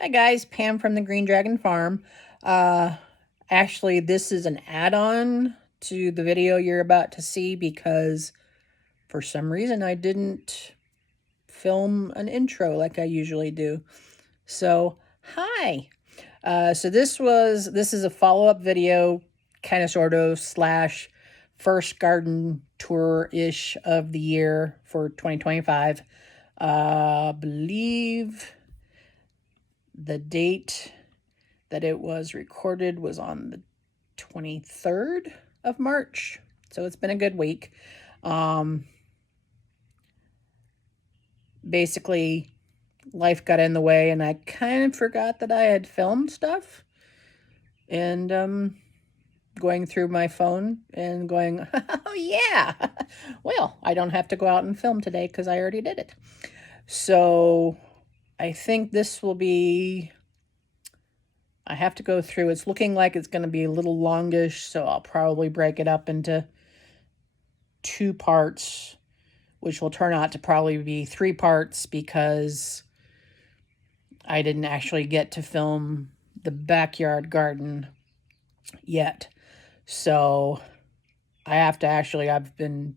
Hi guys, Pam from the Green Dragon Farm. Actually, this is an add-on to the video you're about to see because for some reason I didn't film an intro like I usually do. So, hi. So this is a follow-up video, kind of sort of slash first garden tour-ish of the year for 2025. Believe the date that it was recorded was on the 23rd of March. So it's been a good week. Basically, life got in the way and I kind of forgot that I had filmed stuff. And going through my phone and going, oh yeah, well, I don't have to go out and film today because I already did it. So I think this will be, I have to go through. It's looking like it's going to be a little longish, so I'll probably break it up into 2 parts, which will turn out to probably be 3 parts because I didn't actually get to film the backyard garden yet. So I have to actually, I've been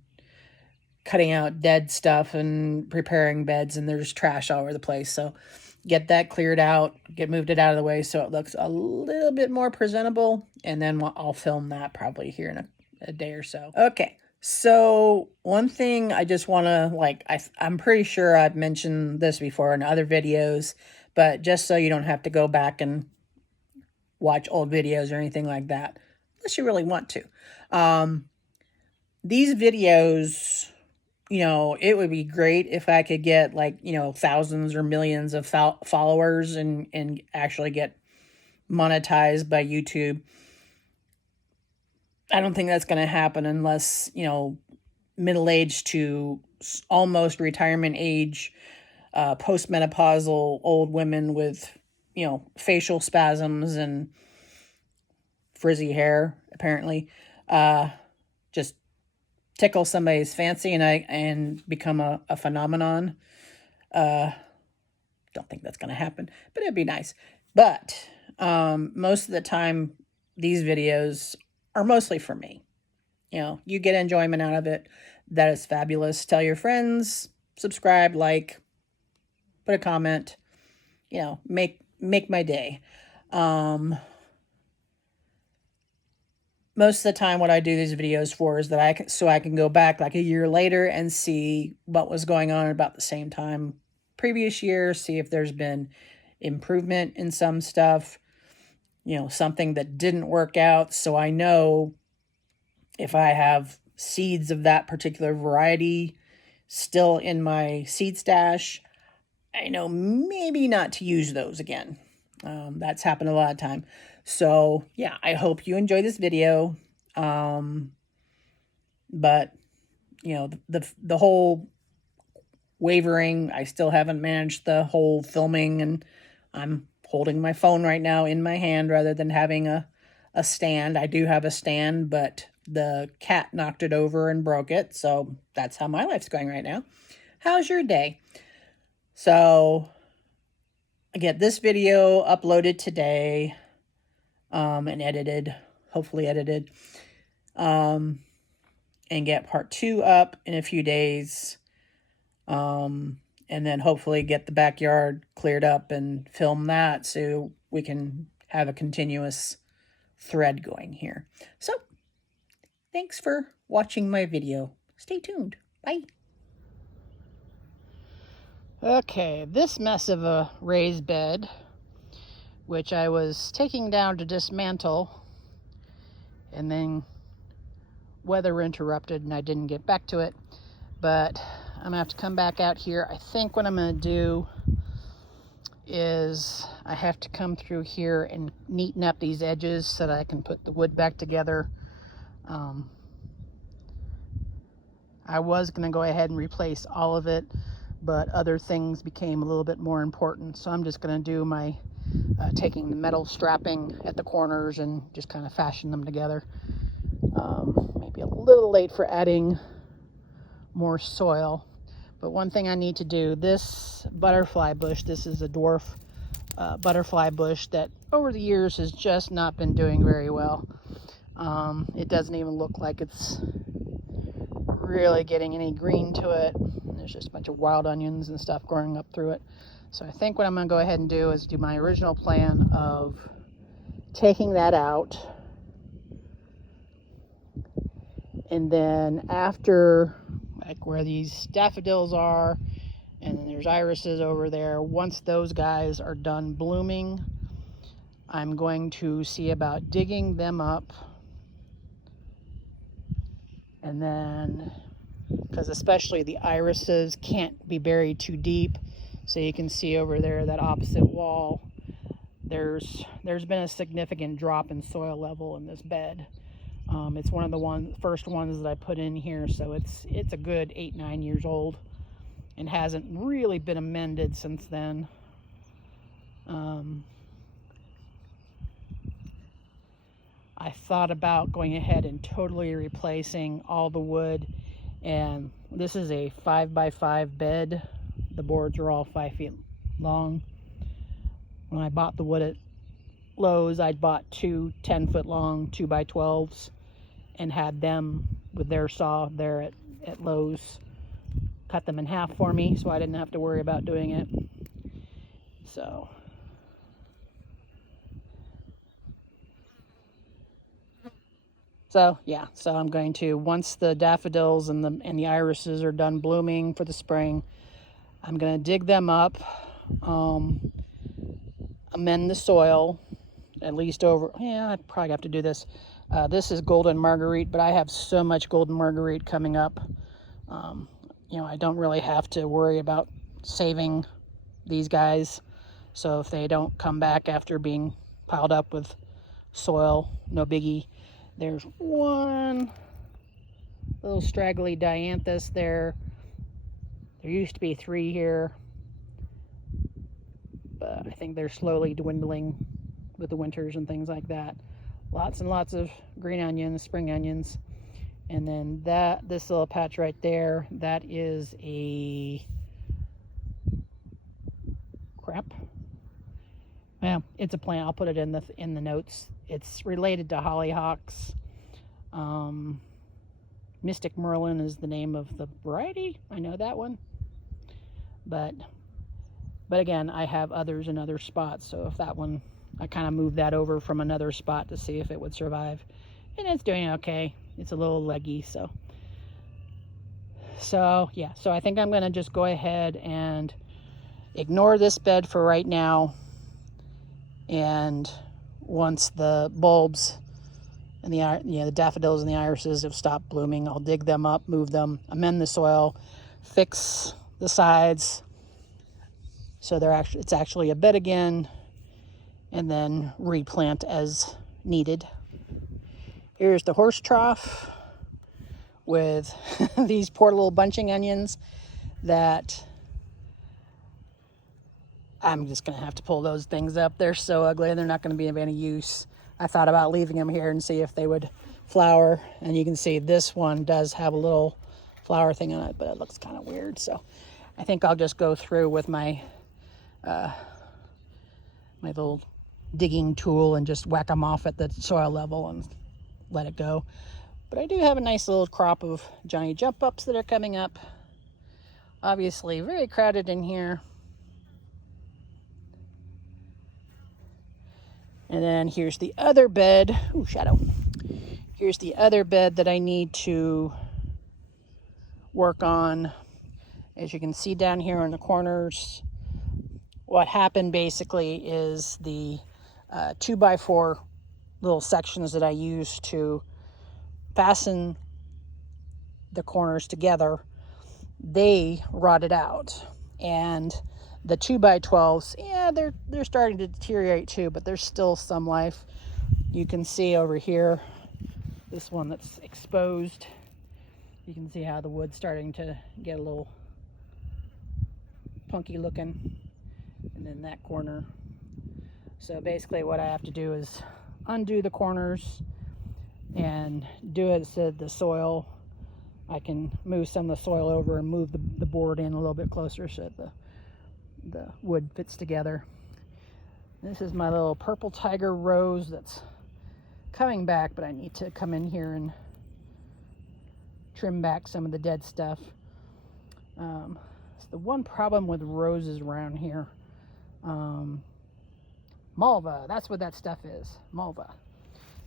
cutting out dead stuff and preparing beds, and there's trash all over the place. So get that cleared out, moved it out of the way so it looks a little bit more presentable, and then I'll film that probably here in a day or so. Okay, so one thing I just want to, I'm pretty sure I've mentioned this before in other videos, but just so you don't have to go back and watch old videos or anything like that, unless you really want to. These videos, it would be great if I could get thousands or millions of followers and actually get monetized by YouTube. I don't think that's going to happen unless, middle-aged to almost retirement age, postmenopausal old women with, facial spasms and frizzy hair, apparently, just tickle somebody's fancy and become a phenomenon. Don't think that's going to happen, but it'd be nice. But most of the time, these videos are mostly for me. You get enjoyment out of it. That is fabulous. Tell your friends, subscribe, like, put a comment. Make my day. Most of the time what I do these videos for is that I can go back like a year later and see what was going on about the same time previous year, see if there's been improvement in some stuff, something that didn't work out. So I know if I have seeds of that particular variety still in my seed stash, I know maybe not to use those again. That's happened a lot of time. So yeah, I hope you enjoy this video. But the whole wavering, I still haven't managed the whole filming, and I'm holding my phone right now in my hand rather than having a stand. I do have a stand, but the cat knocked it over and broke it. So that's how my life's going right now. How's your day? So I get this video uploaded today, and edited, hopefully edited, and get part 2 up in a few days, and then hopefully get the backyard cleared up and film that so we can have a continuous thread going here. So thanks for watching my video. Stay tuned. Bye. Okay, this mess of a raised bed, which I was taking down to dismantle, and then weather interrupted and I didn't get back to it. But I'm gonna have to come back out here. I think what I'm gonna do is I have to come through here and neaten up these edges so that I can put the wood back together. I was gonna go ahead and replace all of it, but other things became a little bit more important. So I'm just gonna do my taking the metal strapping at the corners and just kind of fashion them together. Maybe a little late for adding more soil, but one thing I need to do, this butterfly bush, this is a dwarf butterfly bush that over the years has just not been doing very well. It doesn't even look like it's really getting any green to it. There's just a bunch of wild onions and stuff growing up through it. So I think what I'm going to go ahead and do is do my original plan of taking that out. And then after, like where these daffodils are, and then there's irises over there, once those guys are done blooming, I'm going to see about digging them up. And then, because especially the irises can't be buried too deep, so you can see over there that opposite wall, there's been a significant drop in soil level in this bed. It's one of the first ones that I put in here, so it's a good 8-9 years old and hasn't really been amended since then. I thought about going ahead and totally replacing all the wood, and this is a 5x5 bed. The boards are all 5 feet long. When I bought the wood at Lowe's, I'd bought two 10-foot long 2x12s and had them with their saw there at Lowe's cut them in half for me, so I didn't have to worry about doing it. So yeah, so I'm going to, once the daffodils and the irises are done blooming for the spring, I'm going to dig them up, amend the soil, at least over, yeah, I'd probably have to do this. This is golden marguerite, but I have so much golden marguerite coming up. I don't really have to worry about saving these guys. So if they don't come back after being piled up with soil, no biggie. There's one little straggly dianthus there. There used to be 3 here, but I think they're slowly dwindling with the winters and things like that. Lots and lots of green onions, spring onions. And then this little patch right there, that is a crap. Well, it's a plant. I'll put it in the notes. It's related to hollyhocks. Mystic Merlin is the name of the variety. I know that one. But again, I have others in other spots. So if that one, I kind of moved that over from another spot to see if it would survive. And it's doing okay. It's a little leggy, so yeah. So I think I'm going to just go ahead and ignore this bed for right now. And once the bulbs and the daffodils and the irises have stopped blooming, I'll dig them up, move them, amend the soil, fix the sides so it's actually a bed again, and then replant as needed. Here's the horse trough with these poor little bunching onions that I'm just going to have to pull those things up. They're so ugly and they're not going to be of any use. I thought about leaving them here and see if they would flower. And you can see this one does have a little flower thing on it, but it looks kind of weird. So I think I'll just go through with my my little digging tool and just whack them off at the soil level and let it go. But I do have a nice little crop of Johnny jump ups that are coming up. Obviously very crowded in here. And then here's the other bed. Ooh, shadow. Here's the other bed that I need to work on. As you can see down here in the corners, what happened basically is the 2x4 little sections that I used to fasten the corners together, they rotted out. And the 2x12s, yeah, they're starting to deteriorate too, but there's still some life. You can see over here, this one that's exposed, you can see how the wood's starting to get a little punky looking. And then that corner. So basically what I have to do is undo the corners and do it so the soil, I can move some of the soil over and move the board in a little bit closer so that the wood fits together. This is my little purple tiger rose that's coming back, but I need to come in here and trim back some of the dead stuff. It's the one problem with roses around here. Malva, that's what that stuff is, malva.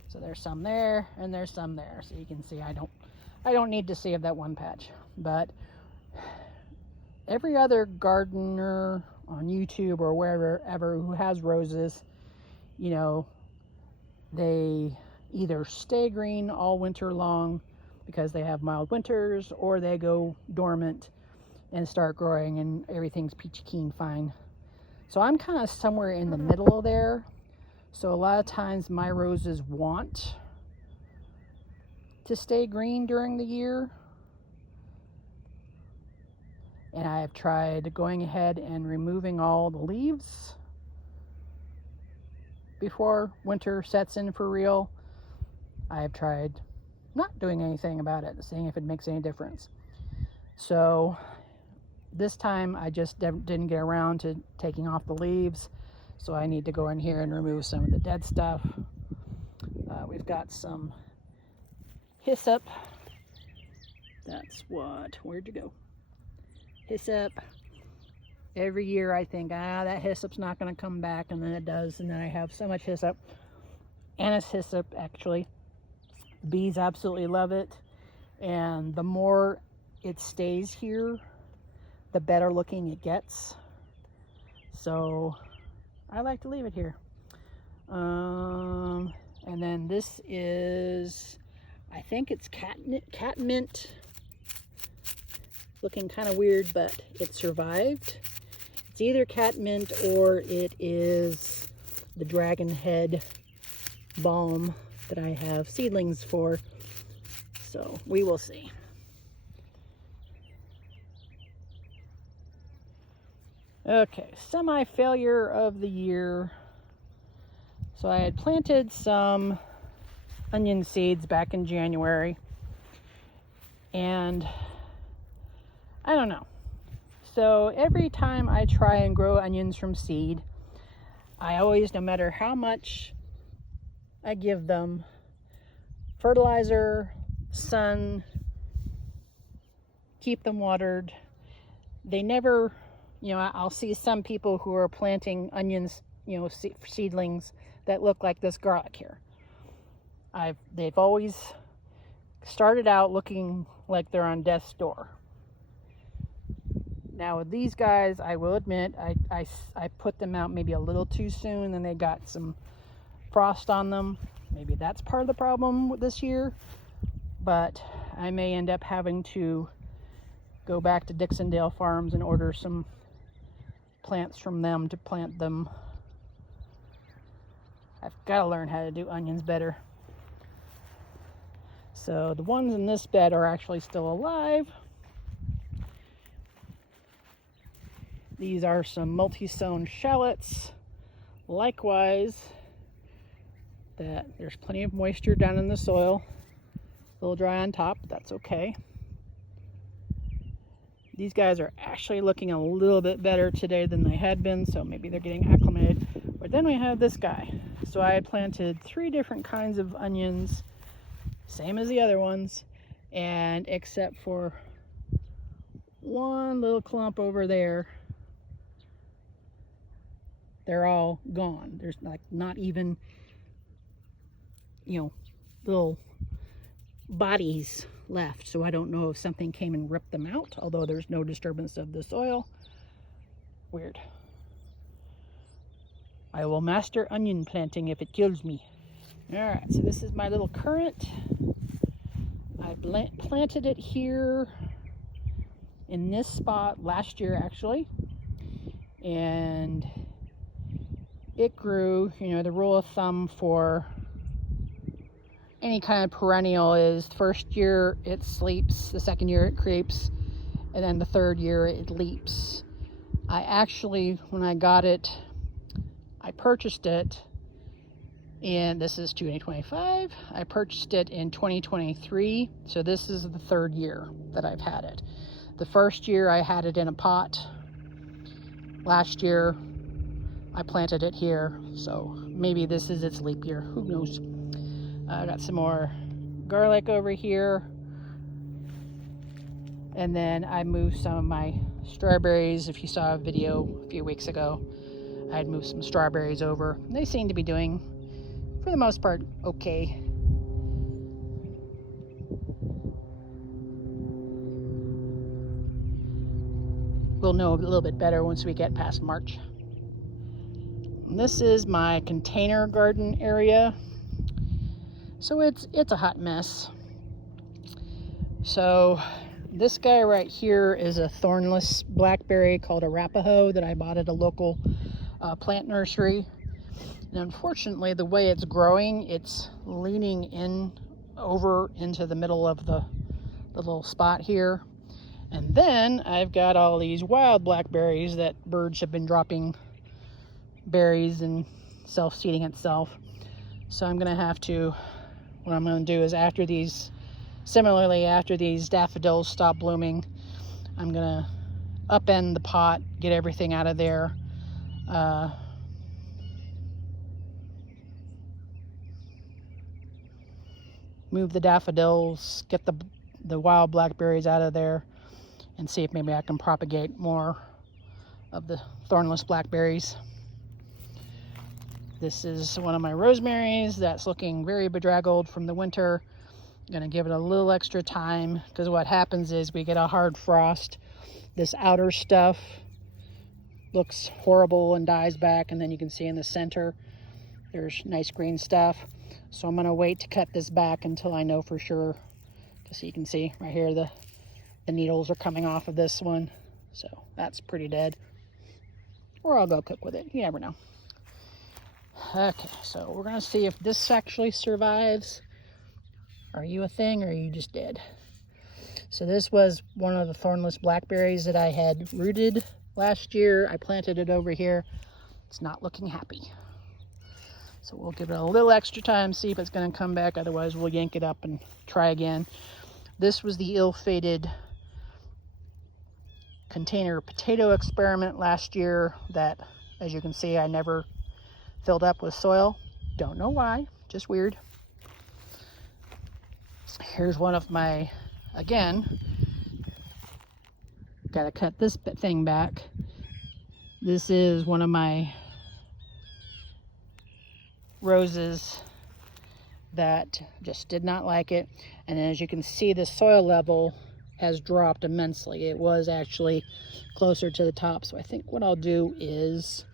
So there's some there and there's some there. So you can see I don't need to save that one patch. But every other gardener on YouTube or wherever who has roses, you know, they either stay green all winter long because they have mild winters, or they go dormant and start growing and everything's peachy keen fine. So I'm kind of somewhere in the middle there. So a lot of times my roses want to stay green during the year. And I've tried going ahead and removing all the leaves before winter sets in for real. I've tried not doing anything about it, seeing if it makes any difference. So this time I just didn't get around to taking off the leaves. So I need to go in here and remove some of the dead stuff. We've got some hyssop. That's what, where'd you go? Hyssop. Every year I think, that hyssop's not going to come back, and then it does, and then I have so much hyssop. Anise hyssop, actually. Bees absolutely love it, and the more it stays here, the better looking it gets. So I like to leave it here. And then this is, I think it's catmint. Looking kind of weird, but it survived. It's either catmint or it is the dragon head balm that I have seedlings for. So we will see. Okay, semi-failure of the year. So I had planted some onion seeds back in January, and I don't know. So every time I try and grow onions from seed, I always, no matter how much I give them, fertilizer, sun, keep them watered, they never, you know, I'll see some people who are planting onions, you know, seedlings that look like this garlic here. They've always started out looking like they're on death's door. Now with these guys, I will admit, I put them out maybe a little too soon, and they got some frost on them. Maybe that's part of the problem with this year, but I may end up having to go back to Dixondale Farms and order some plants from them to plant them. I've got to learn how to do onions better. So the ones in this bed are actually still alive. These are some multi-sown shallots. Likewise, that there's plenty of moisture down in the soil. A little dry on top, but that's okay. These guys are actually looking a little bit better today than they had been, so maybe they're getting acclimated. But then we have this guy. So I had planted 3 different kinds of onions, same as the other ones, and except for one little clump over there, they're all gone. There's not even, you know, little bodies left. So I don't know if something came and ripped them out, although there's no disturbance of the soil. Weird. I will master onion planting if it kills me. Alright, so this is my little currant. I planted it here in this spot last year, actually. And it grew, you know, the rule of thumb for any kind of perennial is the first year it sleeps, the second year it creeps, and then the third year it leaps. I actually, when I got it, I purchased it, and this is 2025. I purchased it in 2023, so this is the third year that I've had it. The first year I had it in a pot. Last year I planted it here, so maybe this is its leap year. Who knows? I got some more garlic over here. And then I moved some of my strawberries. If you saw a video a few weeks ago, I had moved some strawberries over. They seem to be doing, for the most part, okay. We'll know a little bit better once we get past March. And this is my container garden area. So it's a hot mess. So this guy right here is a thornless blackberry called Arapaho that I bought at a local plant nursery. And unfortunately, the way it's growing, it's leaning in over into the middle of the little spot here. And then I've got all these wild blackberries that birds have been dropping berries and self-seeding itself. So I'm gonna have to, what I'm gonna do is after these daffodils stop blooming, I'm gonna upend the pot, get everything out of there. Move the daffodils, get the wild blackberries out of there, and see if maybe I can propagate more of the thornless blackberries. This is one of my rosemaries that's looking very bedraggled from the winter. I'm gonna give it a little extra time, because what happens is we get a hard frost. This outer stuff looks horrible and dies back, and then you can see in the center there's nice green stuff. So I'm gonna wait to cut this back until I know for sure. Just so you can see right here, the needles are coming off of this one. So that's pretty dead. Or I'll go cook with it, you never know. Okay, so we're gonna see if this actually survives. Are you a thing or are you just dead? So this was one of the thornless blackberries that I had rooted last year. I planted it over here. It's not looking happy. So we'll give it a little extra time, see if it's gonna come back. Otherwise we'll yank it up and try again. This was the ill-fated container potato experiment last year that, as you can see, I never filled up with soil. Don't know why, just weird. Here's one of my, again, gotta cut this thing back. This is one of my roses that just did not like it. And as you can see, the soil level has dropped immensely. It was actually closer to the top. So I think what I'll do is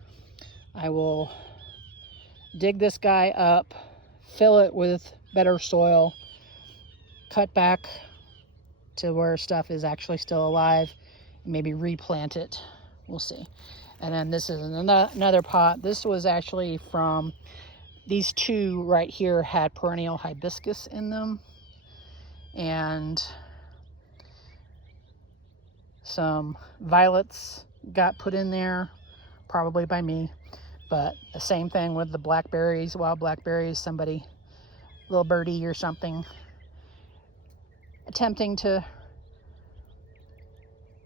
I will dig this guy up, fill it with better soil, cut back to where stuff is actually still alive, and maybe replant it. We'll see. And then this is another pot. This was actually from, these two right here had perennial hibiscus in them, and some violets got put in there, probably by me. But the same thing with the blackberries, wild blackberries, somebody, little birdie or something, attempting to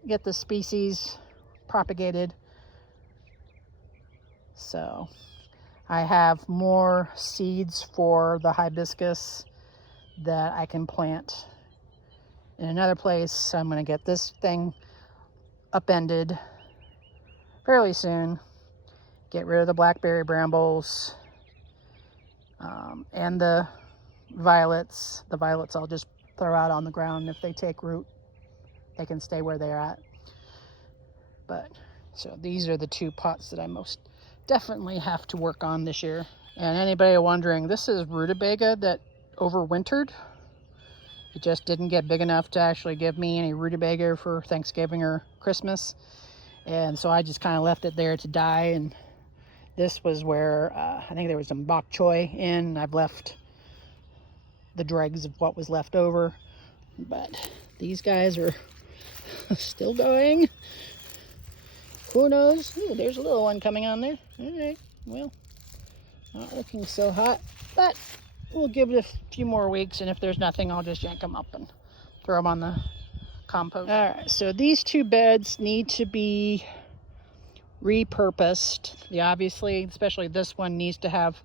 get the species propagated. So I have more seeds for the hibiscus that I can plant in another place. I'm going to get this thing upended fairly soon. Get rid of the blackberry brambles and the violets. The violets I'll just throw out on the ground. If they take root, they can stay where they're at. But so these are the two pots that I most definitely have to work on this year. And anybody wondering, this is rutabaga that overwintered. It just didn't get big enough to actually give me any rutabaga for Thanksgiving or Christmas. And so I just kind of left it there to die. And this was where I think there was some bok choy in. I've left the dregs of what was left over. But these guys are still going. Who knows? Ooh, there's a little one coming on there. All right, well, not looking so hot, but we'll give it a few more weeks, and if there's nothing, I'll just yank them up and throw them on the compost. All right, so these two beds need to be repurposed. Obviously, especially this one, needs to have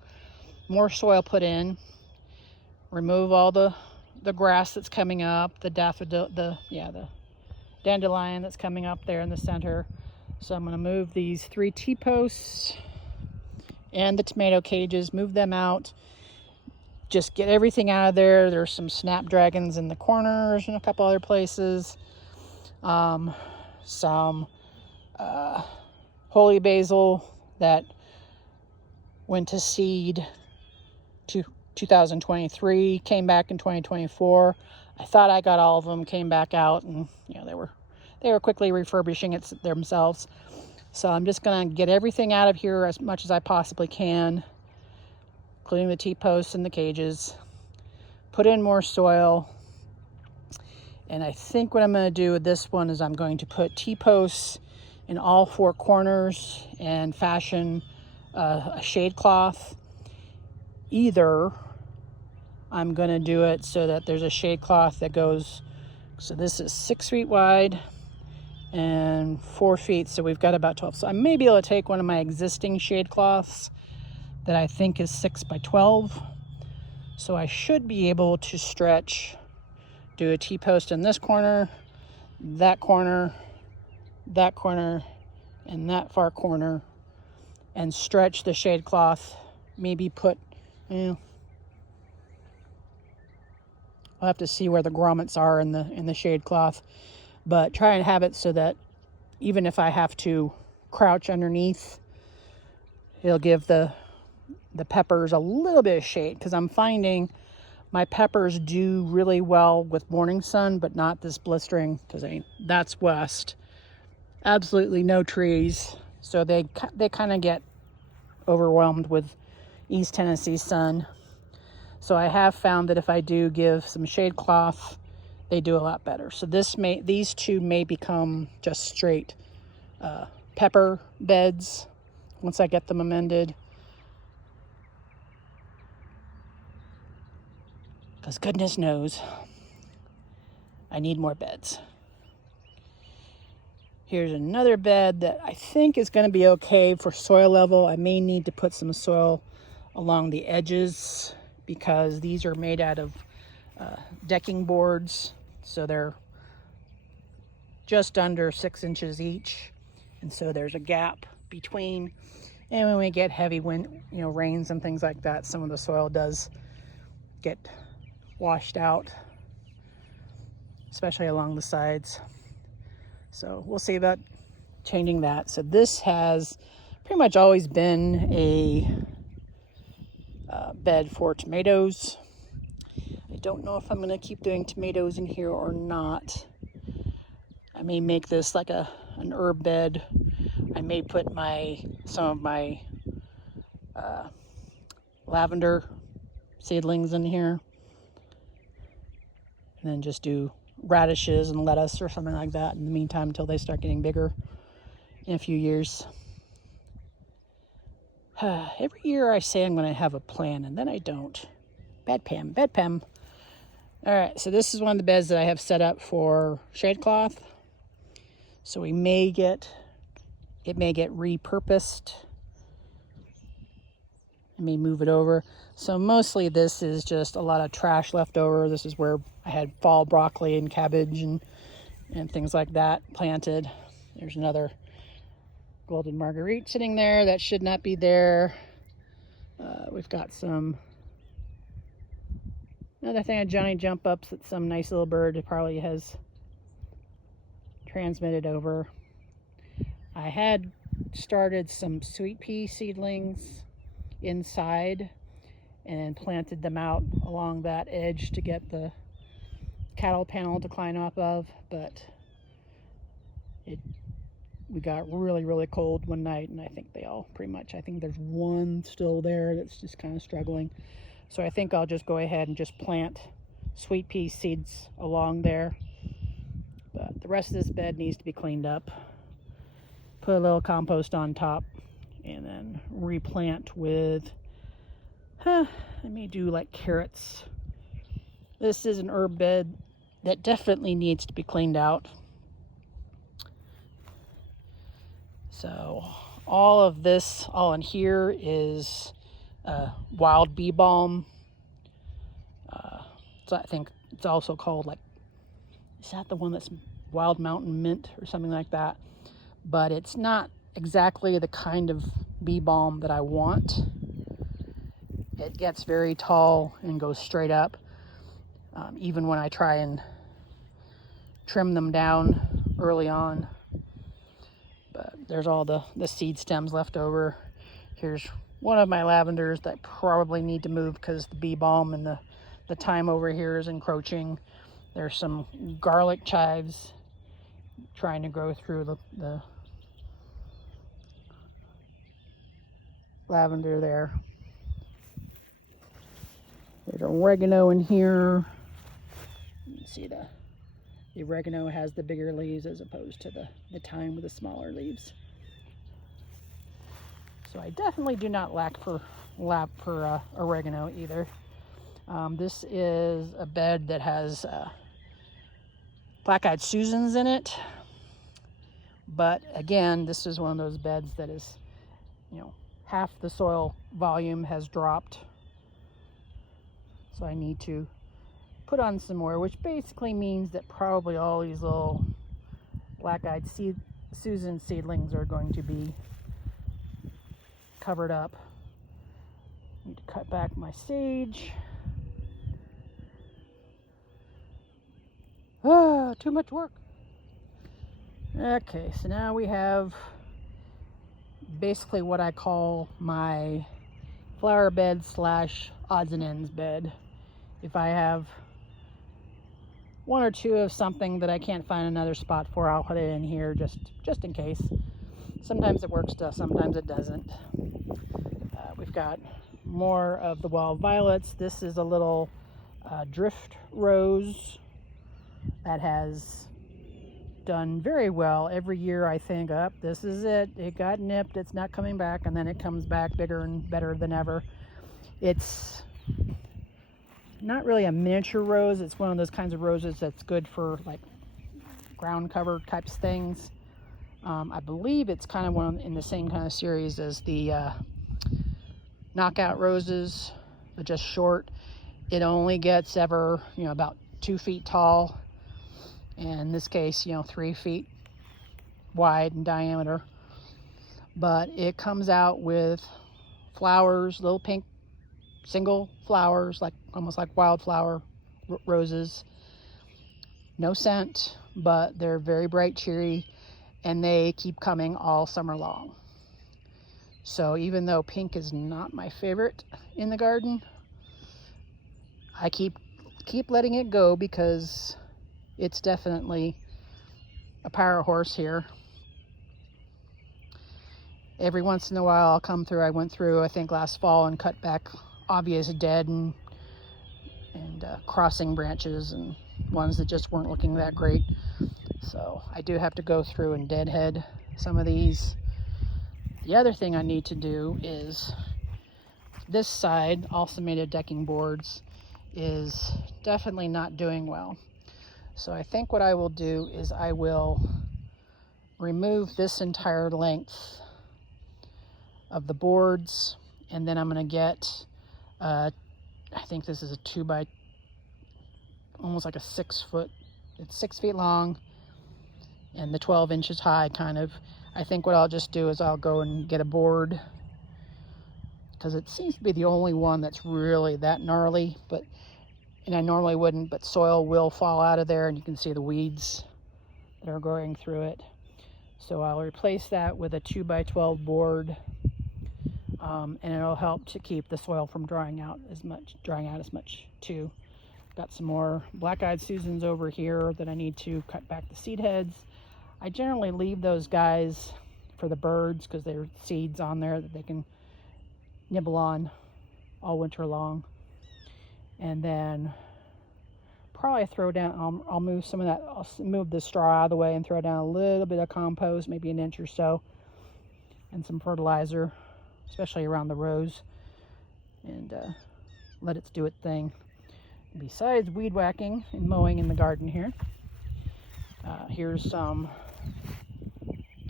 more soil put in. Remove all the grass that's coming up, the daffodil, the dandelion that's coming up there in the center. So I'm going to move these 3 T-posts and the tomato cages, move them out. Just get everything out of there. There's some snapdragons in the corners and a couple other places. Some holy basil that went to seed 2023, came back in 2024. I thought I got all of them, came back out, and they were quickly refurbishing it themselves. So I'm just going to get everything out of here as much as I possibly can, including the T-posts and the cages. Put in more soil. And I think what I'm going to do with this one is I'm going to put T-posts in all 4 corners and fashion a shade cloth. Either I'm going to do it so that there's a shade cloth that goes, so this is 6 feet wide and 4 feet, so we've got about 12. So I may be able to take one of my existing shade cloths that I think is 6 by 12. So I should be able to stretch, do a T-post in this corner, that corner, that corner, and that far corner, and stretch the shade cloth. Maybe put, I'll have to see where the grommets are in the shade cloth, but try and have it so that even if I have to crouch underneath, it'll give the peppers a little bit of shade, because I'm finding my peppers do really well with morning sun, but not this blistering, because that's west. Absolutely no trees, so they kind of get overwhelmed with East Tennessee sun. So I have found that if I do give some shade cloth, they do a lot better. So these 2 may become just straight pepper beds once I get them amended. Because goodness knows, I need more beds. Here's another bed that I think is going to be okay for soil level. I may need to put some soil along the edges because these are made out of decking boards. So they're just under 6 inches each. And so there's a gap between. And when we get heavy wind, rains and things like that, some of the soil does get washed out, especially along the sides. So we'll see about changing that. So this has pretty much always been a bed for tomatoes. I don't know if I'm going to keep doing tomatoes in here or not. I may make this like an herb bed. I may put some of my lavender seedlings in here, and then just do radishes and lettuce or something like that in the meantime until they start getting bigger in a few years. Every year I say I'm going to have a plan, and then I don't. Bad Pam. All right, so this is one of the beds that I have set up for shade cloth. So it may get repurposed. I may move it over. So mostly this is just a lot of trash left over. This is where I had fall broccoli and cabbage and things like that planted. There's another golden marguerite sitting there that should not be there. We've got another thing of Johnny jump ups that some nice little bird probably has transmitted over. I had started some sweet pea seedlings inside and planted them out along that edge to get the cattle panel to climb off of, but we got really, really cold one night, and I think they all pretty much, I think there's one still there that's just kind of struggling. So I think I'll just go ahead and just plant sweet pea seeds along there. But the rest of this bed needs to be cleaned up. Put a little compost on top, and then replant with, I may do like carrots. This is an herb bed that definitely needs to be cleaned out. So All of this, all in here is wild bee balm. So I think it's also called, like, is that the one that's wild mountain mint or something like that? But it's not exactly the kind of bee balm that I want. It gets very tall and goes straight up. Even when I try and trim them down early on. But there's all the seed stems left over. Here's one of my lavenders that probably need to move because the bee balm and the thyme over here is encroaching. There's some garlic chives trying to grow through the lavender there. There's oregano in here. You can see the oregano has the bigger leaves as opposed to the thyme with the smaller leaves. So I definitely do not lack for oregano either. This is a bed that has black-eyed Susans in it. But again, this is one of those beds that is, half the soil volume has dropped. So I need to put on some more, which basically means that probably all these little black-eyed Susan seedlings are going to be covered up. Need to cut back my sage. Too much work. Okay, so now we have basically what I call my flower bed / odds and ends bed. If I have one or two of something that I can't find another spot for, I'll put it in here just in case. Sometimes it works, sometimes it doesn't. We've got more of the wild violets. This is a little drift rose that has done very well every year. I think, this is it. It got nipped. It's not coming back, and then it comes back bigger and better than ever. It's not really a miniature rose. It's one of those kinds of roses that's good for like ground cover types things. I believe it's kind of in the same kind of series as the knockout roses, but just short. It only gets ever, about 2 feet tall. And in this case, 3 feet wide in diameter. But it comes out with flowers, little pink single flowers, almost like wildflower roses. No scent, but they're very bright, cheery, and they keep coming all summer long. So even though pink is not my favorite in the garden, I keep letting it go because it's definitely a power horse here. Every once in a while I'll come through. I went through, I think last fall, and cut back obvious dead and crossing branches and ones that just weren't looking that great. So I do have to go through and deadhead some of these. The other thing I need to do is this side, also made of decking boards, is definitely not doing well. So I think what I will do is I will remove this entire length of the boards, and then I'm going to get, I think this is a 2 by, almost like a 6 foot, it's 6 feet long and the 12 inches high kind of. I think what I'll just do is I'll go and get a board, because it seems to be the only one that's really that gnarly, and I normally wouldn't, but soil will fall out of there and you can see the weeds that are growing through it. So I'll replace that with a 2 by 12 board, and it'll help to keep the soil from drying out as much too. Got some more black-eyed Susans over here that I need to cut back the seed heads. I generally leave those guys for the birds because there are seeds on there that they can nibble on all winter long. And then probably throw down, I'll move some of that, I'll move the straw out of the way and throw down a little bit of compost, maybe an inch or so, and some fertilizer, especially around the rows, and let it do its thing. Besides weed whacking and mowing in the garden here, here's some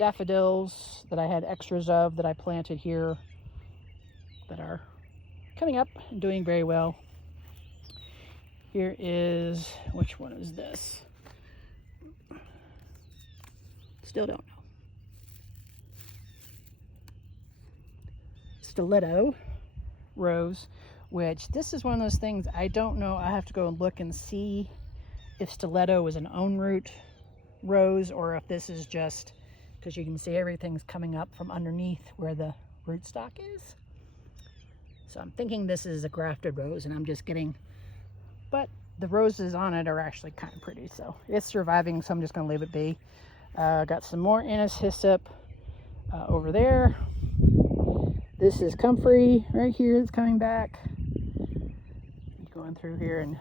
daffodils that I had extras of that I planted here that are coming up and doing very well. Here is, which one is this? Still don't know. Stiletto rose, which this is one of those things I don't know. I have to go and look and see if stiletto is an own root rose or if this is just, because you can see everything's coming up from underneath where the rootstock is. So I'm thinking this is a grafted rose and I'm just getting, but the roses on it are actually kind of pretty. So it's surviving, so I'm just going to leave it be. Got some more anise hyssop over there. This is comfrey right here. It's coming back. Going through here and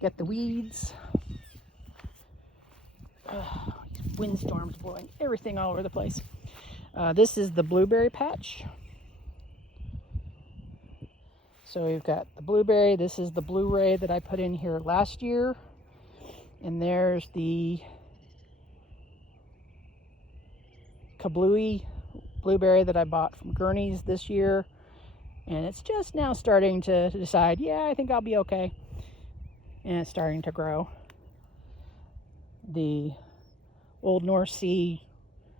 get the weeds. Windstorms blowing everything all over the place. This is the blueberry patch. So we've got the blueberry. This is the Blu-ray that I put in here last year. And there's the kablooey blueberry that I bought from Greene's this year. And it's just now starting to decide, yeah, I think I'll be okay. And it's starting to grow. The Old North Sea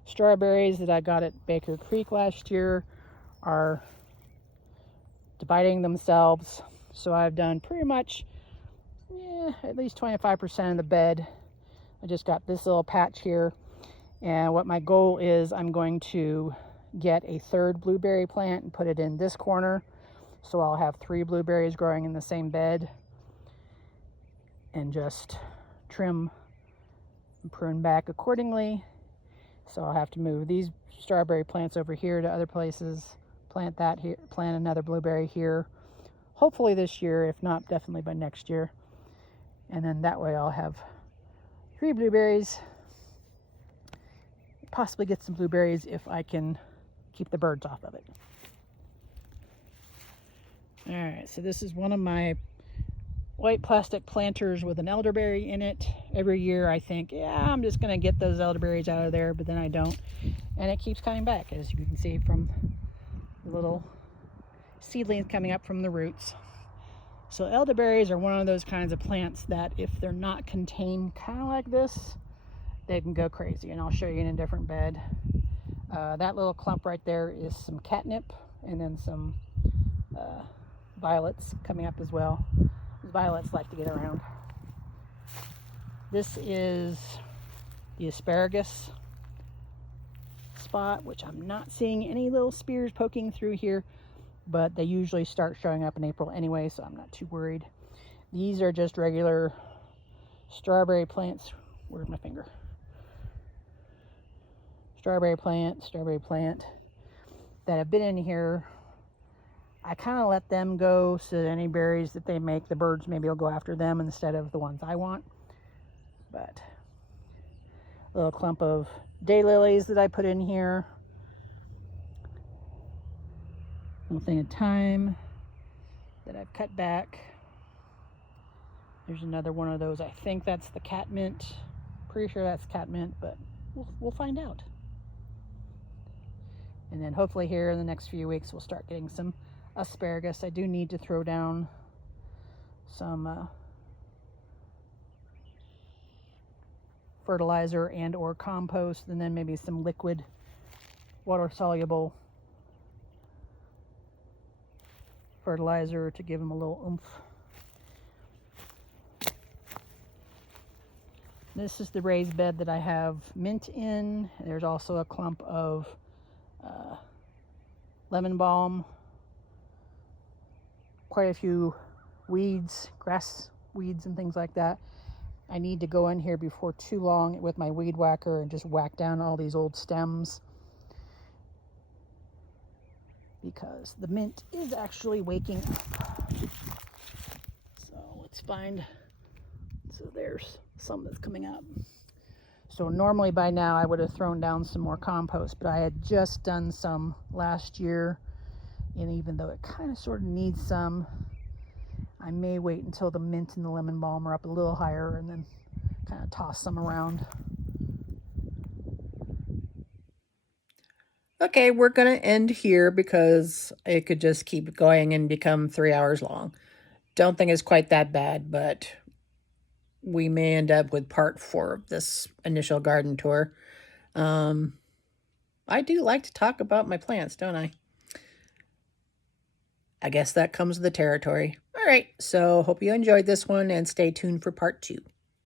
strawberries that I got at Baker Creek last year are dividing themselves. So I've done pretty much, at least 25% of the bed. I just got this little patch here. And what my goal is, I'm going to get a third blueberry plant and put it in this corner. So I'll have 3 blueberries growing in the same bed. And just trim and prune back accordingly. So I'll have to move these strawberry plants over here to other places. Plant that here, plant another blueberry here. Hopefully this year, if not, definitely by next year. And then that way I'll have 3 blueberries. Possibly get some blueberries if I can keep the birds off of it. All right, so this is one of my white plastic planters with an elderberry in it. Every year I think, yeah, I'm just gonna get those elderberries out of there, but then I don't. And it keeps coming back, as you can see from the little seedlings coming up from the roots. So elderberries are one of those kinds of plants that if they're not contained kind of like this, they can go crazy, and I'll show you in a different bed. That little clump right there is some catnip, and then some violets coming up as well. Violets like to get around. This is the asparagus spot, which I'm not seeing any little spears poking through here, but they usually start showing up in April anyway, so I'm not too worried. These are just regular strawberry plants. Where's my finger? Strawberry plant that have been in here. I kind of let them go so that any berries that they make, the birds maybe will go after them instead of the ones I want. But a little clump of daylilies that I put in here. A little thing of thyme that I've cut back. There's another one of those. I think that's the catmint. Pretty sure that's catmint, but we'll find out. And then hopefully here in the next few weeks we'll start getting some asparagus. I do need to throw down some fertilizer and or compost, and then maybe some liquid water soluble fertilizer to give them a little oomph. This is the raised bed that I have mint in. There's also a clump of lemon balm, quite a few weeds, grass weeds and things like that. I need to go in here before too long with my weed whacker and just whack down all these old stems, because the mint is actually waking up. So let's find, so there's some that's coming up. So normally by now I would have thrown down some more compost, but I had just done some last year, and even though it kind of sort of needs some, I may wait until the mint and the lemon balm are up a little higher and then kind of toss some around. Okay, we're going to end here because it could just keep going and become 3 hours long. Don't think it's quite that bad, but we may end up with part 4 of this initial garden tour. I do like to talk about my plants, don't I? I guess that comes with the territory. All right, so hope you enjoyed this one and stay tuned for part 2.